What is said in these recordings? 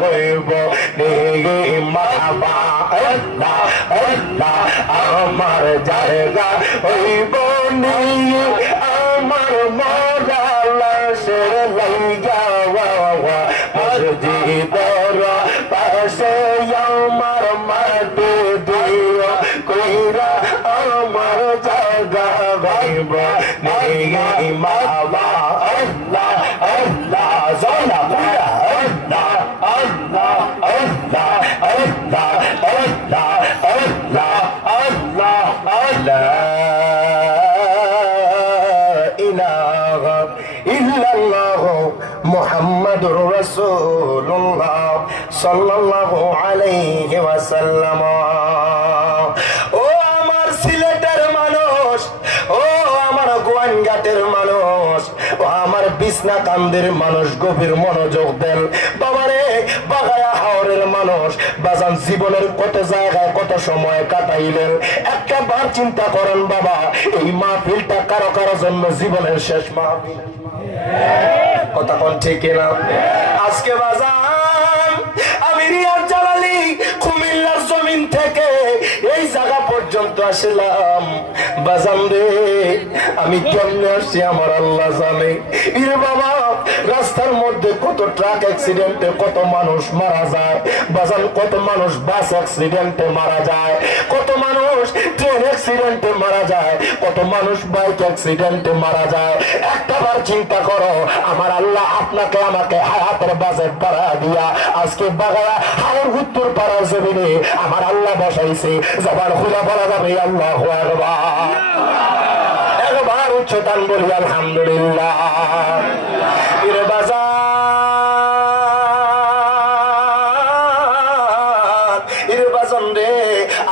হইব নিগে মারহাবা আল্লাহ আল্লাহ আমার জায়গা হইব নিগে আমার মরা লাশের লাইগা মসজিদের পাশে আমার মাটি দিও কইরা আমার জায়গা হইব নিগে মারহাবা আল্লাহ আল্লাহ জোলা Allah, Allah, Allah, Allah, Allah, Allah, Allah, Allah, ilaha illallah, Muhammadur Rasulullah, sallallahu alayhi wa sallam. ও আমার সিলেটের মানুষ, ও আমার গোয়াইনঘাটের মানুষ, ও আমার বিছনা কান্দের মানুষ, গভীর মনোযোগ দেন বাবারে। বাগায়া হাওরের মানুষ বাজান জীবনের কত জায়গায় কত সময় কাটাইলেন, একটা বার চিন্তা করেন বাবা, এই মাহফিলটা কারো কারো জন্য জীবনের শেষ মাহফিল। কথা কোন ঠিক না? আজকে বাজান আমি রিয়াজ জালালি কুমিল্লার জমিন থেকে এই জায়গা পর্যন্ত আসলাম বাজান রে। আমি কেমনে আসছি আমার আল্লাহ জানে। ইরে বাবা, রাস্তার মধ্যে কত ট্রাক অ্যাক্সিডেন্টে কত মানুষ মারা যায় বাজান, কত মানুষ বাস অ্যাক্সিডেন্টে মারা যায়, কত মানুষ ট্রেন অ্যাক্সিডেন্টে মারা যায়, কত মানুষ বাইক অ্যাক্সিডেন্টে মারা যায়। একটা বার চিন্তা করো, আমার আল্লাহ আপনাকে আমাকে হায়াতের বাজেট বাড়া দিয়া আজকে বাগায়া হাওর উত্তর পাড়ার জমিনে আমার আল্লাহ বসাইছে। জবান খুলে বলা যাবে আল্লাহু আকবার। একবার উচ্চতান বলি আলহামদুলিল্লাহ। ইরে বাজার, ইরে বাজান রে,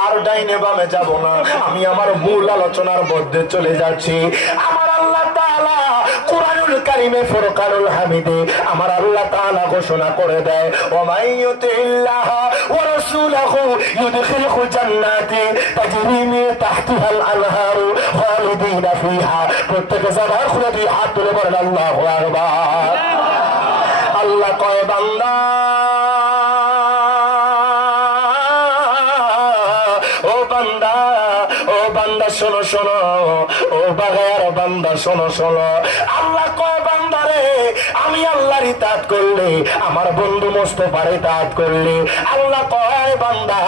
আর ডাইনে বামে যাব না, আমি আমার মূল আলোচনার মধ্যে চলে যাচ্ছি। আমার আল্লাহ তাআলা কুরআনুল কারীমে ফুরকানুল হামিদে আমার আল্লাহ তাআলা ঘোষণা করে দেয়, ওয়া মাইয়ুতিল্লাহ ওয়া রাসূলহু ইউদখিলহু জান্নাতি তাজরি মিন তাহতিহাল আনহারু খালিদিনা ফিহা। প্রত্যেকে জবান খুলে দিয়ে হাত তুলে বলেন আল্লাহু আকবার। আল্লাহ কয় বান্দা, ও বান্দা, ও বান্দা শোনো শোনো, ও বাগায়ার বান্দা শোনো শোনো। আল্লাহ কয় বান্দা রে, আমি আল্লাহর ইতাআত করলে, আমার বন্ধু মুস্তাফার ইতাআত করলে, আল্লাহ কয় বান্দা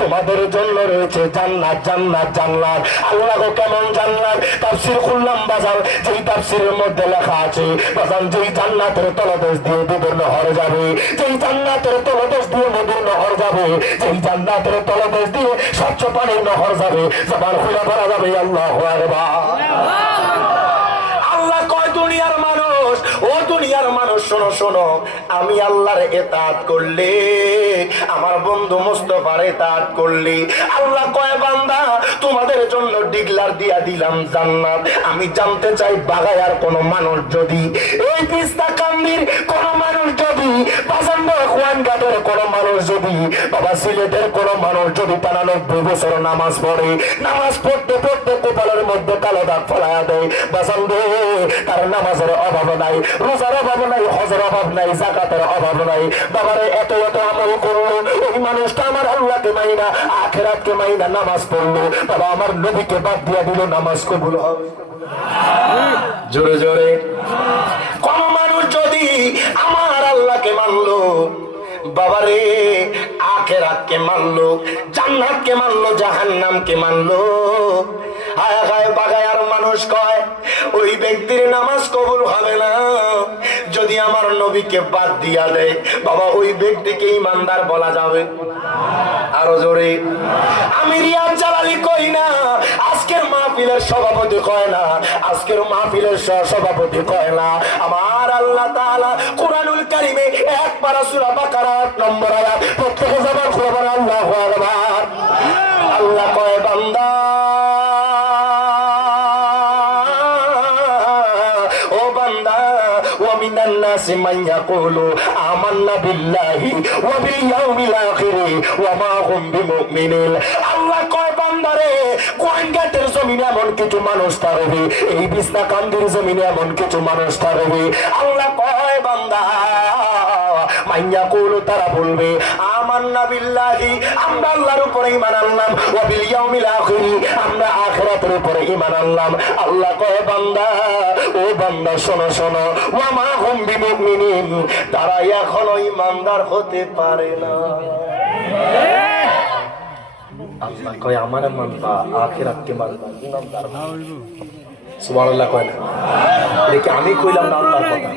তোমাদের জন্য রয়েছে জান্নাত জান্নাত জান্নাত। আল্লাহ গো কেমন জান্নাত? তাফসীর খুললাম বাজার, যেই তাফসীরের মধ্যে লেখা আছে বাজান, যেই জান্নাতের তলদেশ দিয়ে নদীর নহর যাবে, যেই জান্নাতের তলদেশ দিয়ে নদীর নহর যাবে, যেই জান্নাতের তলদেশ দিয়ে স্বচ্ছ পানির নহর যাবে, জবান খুলে বলা যাবে আল্লাহু আকবার। আল্লাহ কয় দুনিয়ার মানুষ, ও দুনিয়ার মানুষ শোনো শোনো, আমি আল্লাহর ইতাআত করলে, আমার বন্ধু মুস্তাফার ইতাআত করলে, আল্লাহ কয় বান্দা তোমাদের জন্য ডিগলার দিয়া দিলাম জান্নাত। আমি জানতে চাই বাগায়ার কোন মানুষ যদি, এই তিস্তা কান্দির কোন মানুষ যদি, বাজানবাগ গোয়াইনঘাটের কোন মানুষ যদি, বাবা সিলেটের কোন মানুষ যদি ৯৫ বছর নামাজ পড়ে, নামাজ পড়তে পড়তে কপালের মধ্যে কালো দাগ ফলায়া দেয় বাজান রে, তার নামাজের অভাব নাই, রোজার অভাব নাই, হজের অভাব নাই, যাকাতের অভাব নাই, বাবারে এত এত আমল করলো, ওই মানুষটা আমার আল্লাহকে মাইনা আখিরাতকে মাইনা নামাজ পড়লো, বাবা আমার নবীকে বাদ দিয়া দিল, নামাজ কবুল হবে? জোরে জোরে। কোন মানুষ যদি আমার আল্লাহকে মানলো, বাবারে আখিরাতকে মানলো, জান্নাতকে মানলো, জাহান্নামকে মানলো, হায় হায় বাগায়ার মানুষ কয় ওই ব্যক্তির নামাজ কবুল হবে না যদি আমার নবীকে বাদ দিয়া দেয়। বাবা ওই ব্যক্তিকে ঈমানদার বলা যাবে? আরো জোরে। আমি রিয়াজ জালালি কই না, আজকের মাহফিলের সভাপতি কয় না, আজকের মাহফিলের সভাপতি কয় না, আমার আল্লাহ তাআলা কুরআনুল কারীমে ১ পারা সূরা বাকারা ৮ নম্বর আয়াত, প্রত্যেকে জবান খুলে বলেন আল্লাহু আকবার। আল্লাহ কয় বান্দা, ও বান্দা, ওয়া মিনান নাসি মান ইয়াকুলু আমান্না বিল্লাহি ওয়া বিল ইয়াউমিল আখির ওয়া মা হুম বিমুমিনিন। আল্লাহ কয় বান্দারে, গোয়াইনঘাটের জমিনে এমন কিছু মানুষ থাকবে, এই বিছনা কান্দির জমিনে এমন কিছু মানুষ থাকবে, আল্লাহ কয় বান্দা মাইয়াকুলু তারা বলবে আমান্না বিল্লাহি আমরা আল্লাহর উপরে ঈমান আনলাম ওয়া বিল ইয়াউমিল আখির আমরা আখিরাতের উপরে ঈমান আনলাম আল্লাহ কয় বান্দা ও বান্দা শোনো শোনো ওয়া মা হুম বিমুমিনিন তারা এখনো ঈমানদার হতে পারে না আল্লাহ কয় আমার মানবা আখিরাতকে মানবা ঈমানদার সুবহানাল্লাহ কয় না এটা কি আমি কইলাম না আল্লাহর কথা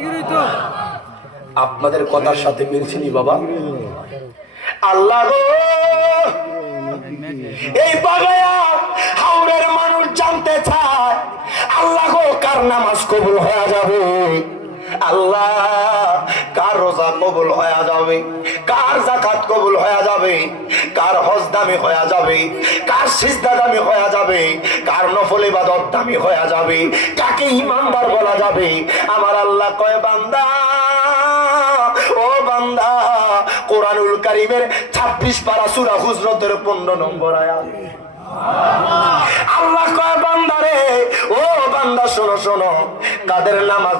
আপনাদের কথার সাথে মিলছিনি বাবা আল্লাহ গো এই বাগায়া হাওরের মানুষ জানতে চায় আল্লাহ গো কার নামাজ কবুল হয়ে যাবে আল্লাহ কার রোজা কবুল হয়ে যাবে কার যাকাত কবুল হয়ে যাবে কার হজ দামি হয়ে যাবে কার সিজদা দামি হয়ে যাবে কার নফল ইবাদত দামি হয়ে যাবে কাকে ঈমানদার বলা যাবে আমার আল্লাহ কয় বান্দা ও বান্দা কোরআনুল কারীমের 26 পারা সূরা হুজরাতের 15 নম্বর আয়াত আল্লাহ কয় বান্দারে ও বান্দা শোনো শোনো কাদের নামাজ